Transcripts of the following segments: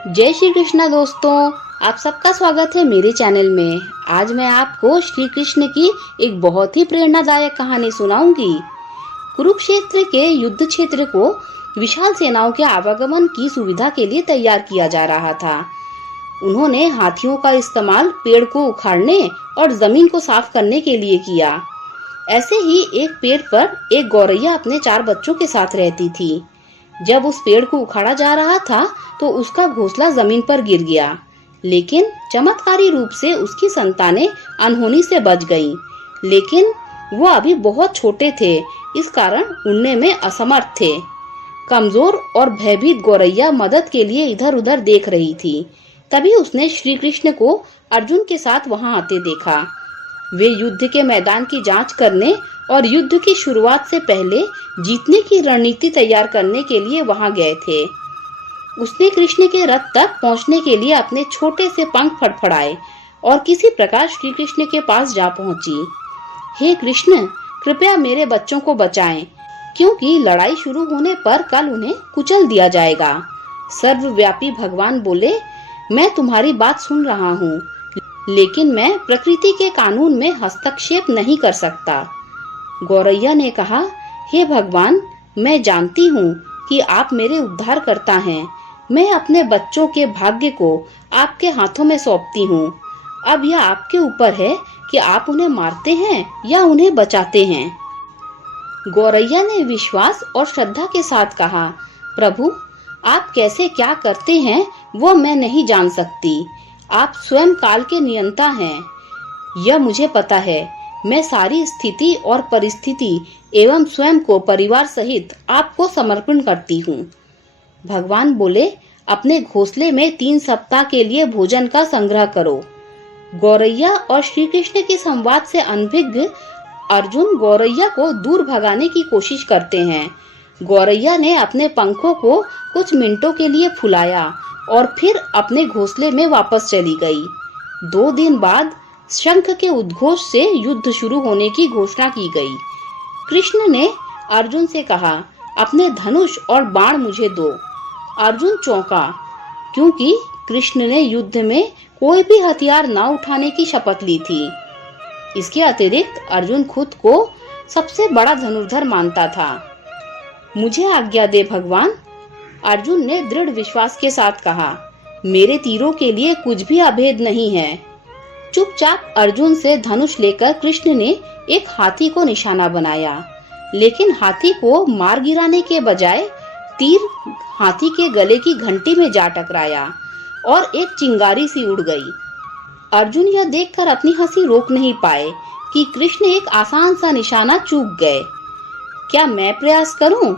जय श्री कृष्णा दोस्तों, आप सबका स्वागत है मेरे चैनल में। आज मैं आपको श्री कृष्ण की एक बहुत ही प्रेरणादायक कहानी सुनाऊंगी। कुरुक्षेत्र के युद्ध क्षेत्र को विशाल सेनाओं के आवागमन की सुविधा के लिए तैयार किया जा रहा था। उन्होंने हाथियों का इस्तेमाल पेड़ को उखाड़ने और जमीन को साफ करने के लिए किया। ऐसे ही एक पेड़ पर एक गौरैया अपने 4 बच्चों के साथ रहती थी। जब उस पेड़ को उखाड़ा जा रहा था तो उसका घोंसला जमीन पर गिर गया, लेकिन चमत्कारी रूप से उसकी संतानें अनहोनी से बच गईं। लेकिन वो अभी बहुत छोटे थे, इस कारण उड़ने में असमर्थ थे। कमजोर और भयभीत गौरैया मदद के लिए इधर उधर देख रही थी। तभी उसने श्री कृष्ण को अर्जुन के साथ वहां आते देखा। वे युद्ध के मैदान की जांच करने और युद्ध की शुरुआत से पहले जीतने की रणनीति तैयार करने के लिए वहां गए थे। उसने कृष्ण के रथ तक पहुंचने के लिए अपने छोटे से पंख फड़फड़ाए और किसी प्रकार श्री कृष्ण के पास जा पहुंची। हे कृष्ण, कृपया मेरे बच्चों को बचाएं, क्योंकि लड़ाई शुरू होने पर कल उन्हें कुचल दिया जाएगा। सर्वव्यापी भगवान बोले, मैं तुम्हारी बात सुन रहा हूँ, लेकिन मैं प्रकृति के कानून में हस्तक्षेप नहीं कर सकता। गौरैया ने कहा, हे भगवान, मैं जानती हूँ कि आप मेरे उद्धारकर्ता हैं। मैं अपने बच्चों के भाग्य को आपके हाथों में सौंपती हूँ। अब यह आपके ऊपर है कि आप उन्हें मारते हैं या उन्हें बचाते हैं। गौरैया ने विश्वास और श्रद्धा के साथ कहा, प्रभु, आप कैसे क्या करते हैं वो मैं नहीं जान सकती। आप स्वयं काल के नियंता हैं, यह मुझे पता है। मैं सारी स्थिति और परिस्थिति एवं स्वयं को परिवार सहित आपको समर्पण करती हूँ। भगवान बोले, अपने घोंसले में 3 सप्ताह के लिए भोजन का संग्रह करो। गौरैया और श्री कृष्ण के संवाद से अनभिज्ञ अर्जुन गौरैया को दूर भगाने की कोशिश करते हैं। गौरैया ने अपने पंखों को कुछ मिनटों के लिए फुलाया और फिर अपने घोंसले में वापस चली गई। 2 दिन बाद शंख के उद्घोष से युद्ध शुरू होने की घोषणा की गई। कृष्ण ने अर्जुन से कहा, अपने धनुष और बाण मुझे दो। अर्जुन चौंका, क्योंकि कृष्ण ने युद्ध में कोई भी हथियार न उठाने की शपथ ली थी। इसके अतिरिक्त अर्जुन खुद को सबसे बड़ा धनुर्धर मानता था। मुझे आज्ञा दे भगवान, अर्जुन ने दृढ़ विश्वास के साथ कहा। मेरे तीरों के लिए कुछ भी अभेद नहीं है। चुपचाप अर्जुन से धनुष लेकर कृष्ण ने एक हाथी को निशाना बनाया, लेकिन हाथी को मार गिराने के बजाय तीर हाथी के गले की घंटी में जा टकराया और एक चिंगारी सी उड़ गई। अर्जुन यह देखकर अपनी हंसी रोक नहीं पाए कि कृष्ण एक आसान सा निशाना चूक गए। क्या मैं प्रयास करूं?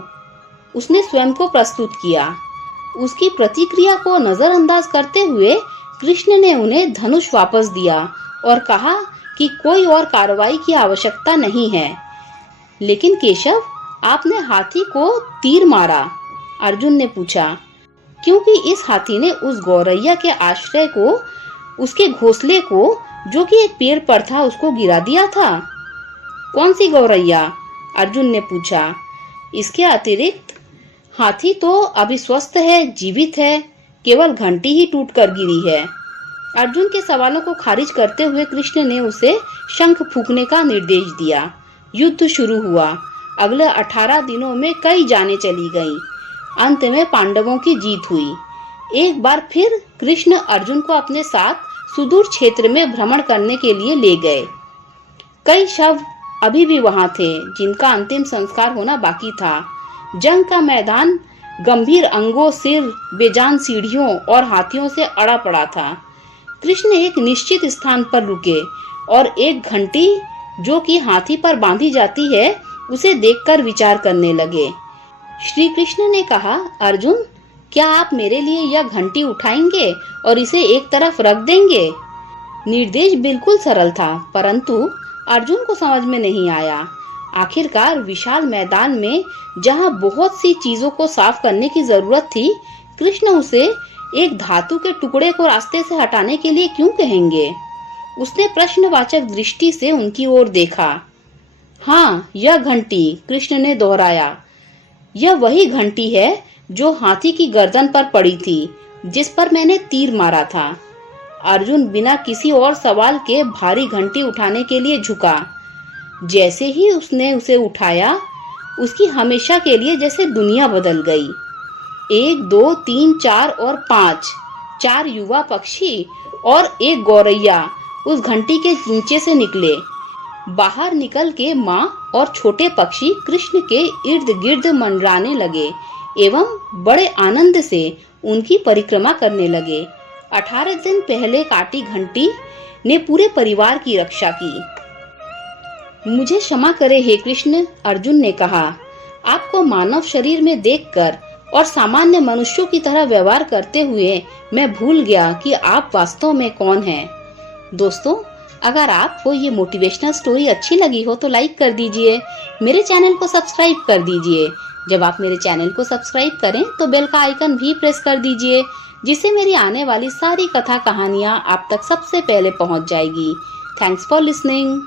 उसने स्वयं को प्रस्तुत किया। उसकी प्रतिक्रिया को नजरअंदाज करते हुए कृष्ण ने उन्हें धनुष वापस दिया और कहा कि कोई और कार्रवाई की आवश्यकता नहीं है। लेकिन केशव, आपने हाथी को तीर मारा? अर्जुन ने पूछा, क्योंकि इस हाथी ने उस गौरैया के आश्रय को, उसके घोंसले को, जो कि एक पेड़ पर था, उसको गिरा दिया था। कौन सी गौरैया? अर्जुन ने पूछा। इसके अतिरिक्त हाथी तो अभी स्वस्थ है, जीवित है, केवल घंटी ही टूटकर गिरी है। अर्जुन के सवालों को खारिज करते हुए कृष्ण ने उसे शंख फूंकने का निर्देश दिया। युद्ध शुरू हुआ। अगले 18 दिनों में कई जानें चली गईं। अंत में पांडवों की जीत हुई। एक बार फिर कृष्ण अर्जुन को अपने साथ सुदूर क्षेत्र में भ्रमण करने के लिए ले गए। कई शव अभी भी वहां थे, जिनका अंतिम संस्कार होना बाकी था। जंग का मैदान गंभीर अंगों, सिर, बेजान सीढ़ियों और हाथियों से अड़ा पड़ा था। कृष्ण एक निश्चित स्थान पर रुके और एक घंटी, जो कि हाथी पर बांधी जाती है, उसे देखकर विचार करने लगे। श्री कृष्ण ने कहा, अर्जुन, क्या आप मेरे लिए यह घंटी उठाएंगे और इसे एक तरफ रख देंगे? निर्देश बिल्कुल सरल था, परंतु अर्जुन को समझ में नहीं आया। आखिरकार विशाल मैदान में, जहां बहुत सी चीजों को साफ करने की जरूरत थी, कृष्ण उसे एक धातु के टुकड़े को रास्ते से हटाने के लिए क्यों कहेंगे? उसने प्रश्नवाचक दृष्टि से उनकी ओर देखा। हाँ, यह घंटी, कृष्ण ने दोहराया। यह वही घंटी है जो हाथी की गर्दन पर पड़ी थी जिस पर मैंने तीर मारा था। अर्जुन बिना किसी और सवाल के भारी घंटी उठाने के लिए झुका। जैसे ही उसने उसे उठाया, उसकी हमेशा के लिए जैसे दुनिया बदल गई। 1, 2, 3, 4 और 5 4 युवा पक्षी और एक गौरैया उस घंटी के नीचे से निकले। बाहर निकल के माँ और छोटे पक्षी कृष्ण के इर्द गिर्द मंडराने लगे एवं बड़े आनंद से उनकी परिक्रमा करने लगे। 18 दिन पहले काटी घंटी ने पूरे परिवार की रक्षा की। मुझे क्षमा करे हे कृष्ण, अर्जुन ने कहा। आपको मानव शरीर में देखकर और सामान्य मनुष्यों की तरह व्यवहार करते हुए मैं भूल गया कि आप वास्तव में कौन हैं। दोस्तों, अगर आपको ये मोटिवेशनल स्टोरी अच्छी लगी हो तो लाइक कर दीजिए, मेरे चैनल को सब्सक्राइब कर दीजिए। जब आप मेरे चैनल को सब्सक्राइब करें तो बेल का आइकन भी प्रेस कर दीजिए, जिससे मेरी आने वाली सारी कथा कहानियाँ आप तक सबसे पहले पहुँच जाएगी। Thanks for listening.